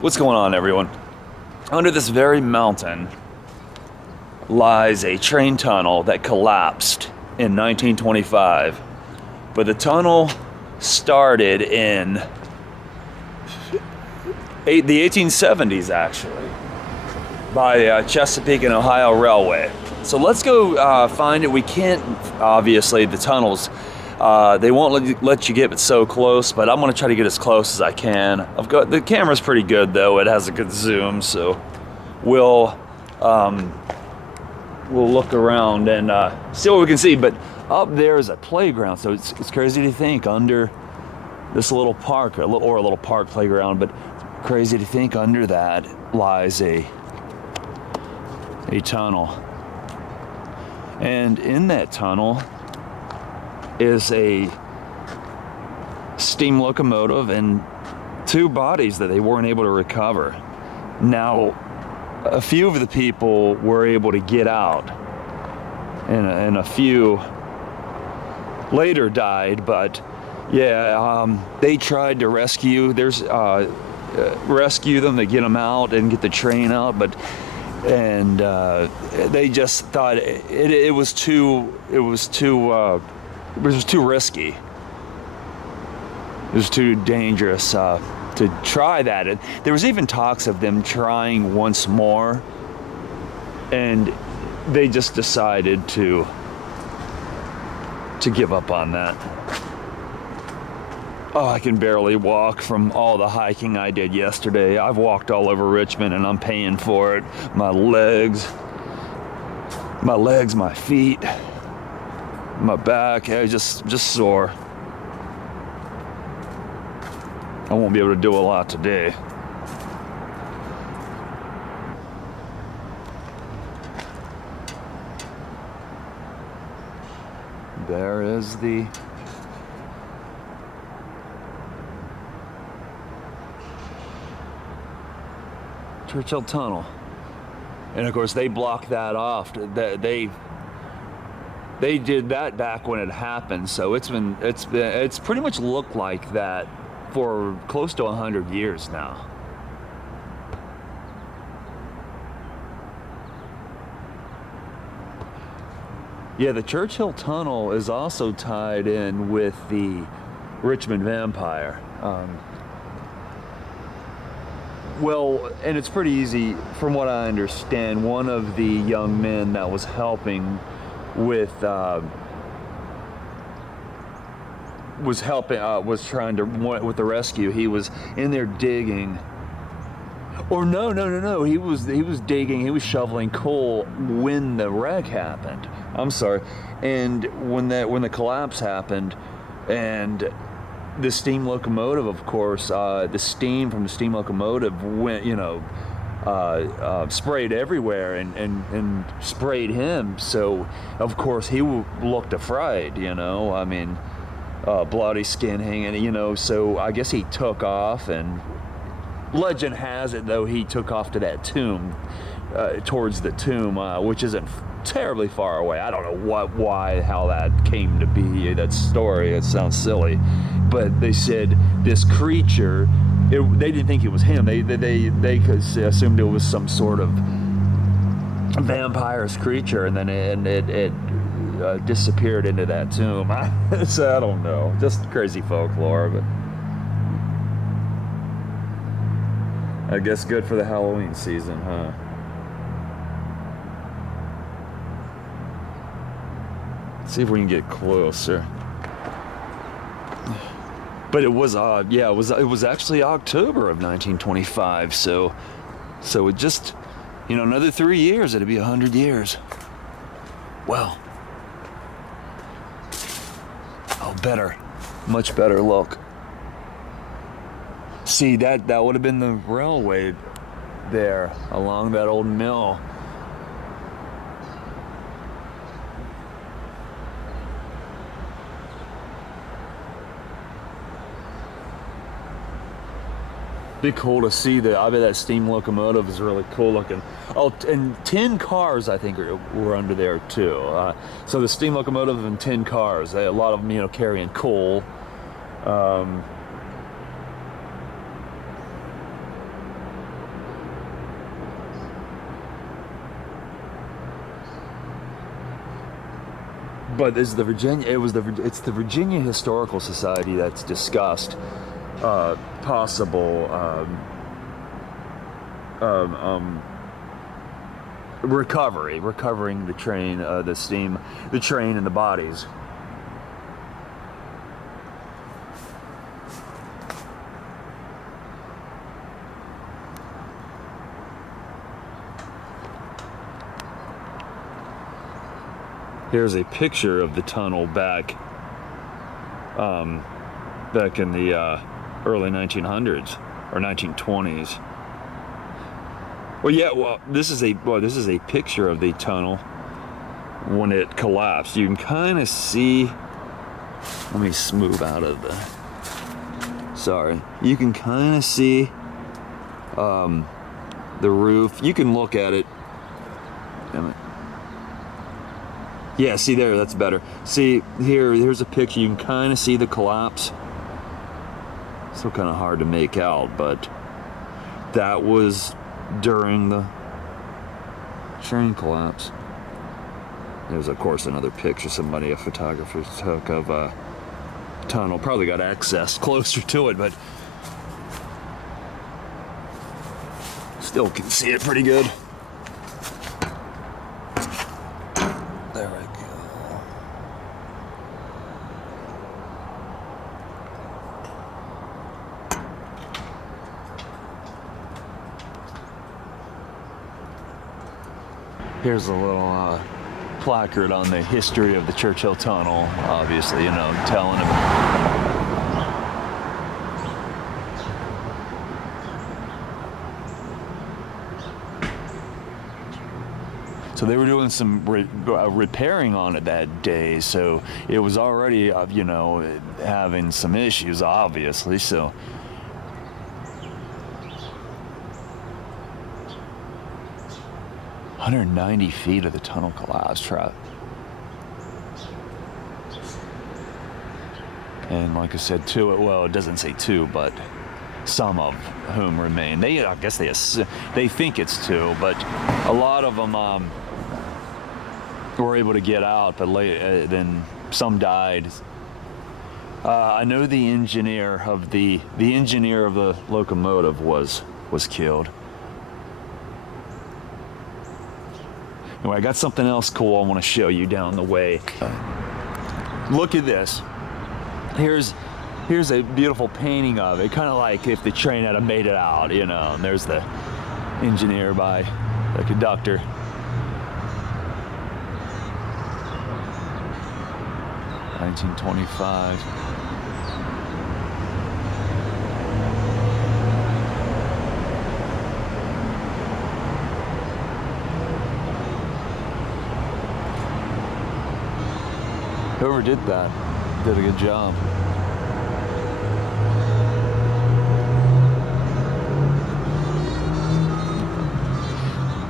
What's going on, everyone? Under this very mountain lies a train tunnel that collapsed in 1925. But the tunnel started in the 1870s, actually, by Chesapeake and Ohio Railway. So let's go find it. We can't, obviously, the tunnels, they won't let you get so close, but I'm going to try to get as close as I can. The camera's pretty good, though. It has a good zoom, so we'll look around and see what we can see. But up there is a playground, so it's crazy to think under this little park, or a little park playground, but crazy to think under that lies a tunnel. And in that tunnel is a steam locomotive and two bodies that they weren't able to recover. Now, a few of the people were able to get out, and a few later died, but yeah, they tried to rescue them to get them out and get the train out, but they just thought it was too risky. It was too dangerous to try that. And there was even talks of them trying once more, and they just decided to give up on that. Oh, I can barely walk from all the hiking I did yesterday. I've walked all over Richmond and I'm paying for it. My legs, my feet, my back, just sore. I won't be able to do a lot today. There is the Churchill Tunnel, and of course they blocked that off. They did that back when it happened, so it's pretty much looked like that for close to 100 years now. Yeah, the Churchill Tunnel is also tied in with the Richmond Vampire. Well, and it's pretty easy, from what I understand. One of the young men that was helping with was trying to with the rescue. He was in there digging. Or no. He was digging. He was shoveling coal when the wreck happened. I'm sorry. And when the collapse happened, and the steam locomotive, of course, the steam from the steam locomotive went, sprayed everywhere and sprayed him. So, of course, he looked afraid, I mean, bloody skin hanging, so I guess he took off, and legend has it, though, he took off to that tomb, towards the tomb, which isn't terribly far away. I don't know how that came to be, that story. It sounds silly, but they said this creature, they didn't think it was him. They assumed it was some sort of vampirous creature, and then it disappeared into that tomb. So I don't know, just crazy folklore, but I guess good for the Halloween season, huh? Let's see if we can get closer. But it was it was actually October of 1925, so it just, another 3 years, it'd be 100 years. Well, much better look. See, that would have been the railway there along that old mill. Be cool to see that. I bet that steam locomotive is really cool looking. Oh, and 10 cars, I think, were under there too. So the steam locomotive and 10 cars. A lot of them, carrying coal. But it's the Virginia Historical Society that's discussed possible recovering the train, the train and the bodies. Here's a picture of the tunnel back in the early 1900s or 1920s. Well, yeah. Well, this is a picture of the tunnel when it collapsed. You can kind of see. Let me move out of the. Sorry. You can kind of see the roof. You can look at it. Damn it. Yeah, see there, that's better. See, here's a picture. You can kind of see the collapse. Still kind of hard to make out, but that was during the train collapse. There's, of course, another picture a photographer took of a tunnel. Probably got access closer to it, but still can see it pretty good. There we go. Here's a little placard on the history of the Churchill Tunnel, obviously, telling them. So they were doing some repairing on it that day, so it was already, having some issues, obviously, so. "190 feet of the tunnel collapsed, trap." And like I said, it doesn't say two, but some of whom remain. I guess they think it's two, but a lot of them were able to get out, but then some died. I know the engineer of the locomotive was killed. Anyway, I got something else cool I want to show you down the way. Look at this. Here's a beautiful painting of it, kind of like if the train had made it out, and there's the engineer by the conductor. $1925. Whoever did that did a good job.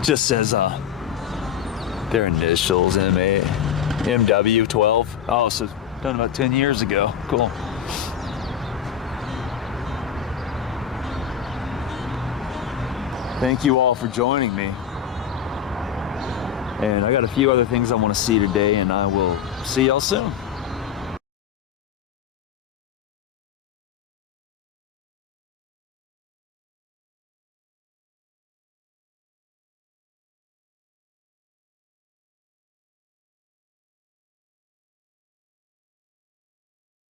Just says their initials, MW12. Oh, so done about 10 years ago. Cool. Thank you all for joining me. And I got a few other things I want to see today, and I will see y'all soon.